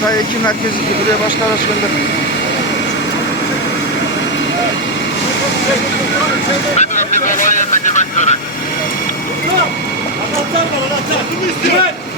Hatay Ekim Merkezi 2 buraya başka araç gönder. Metro bir olay yerine girmek üzere. Anahtar var anahtar.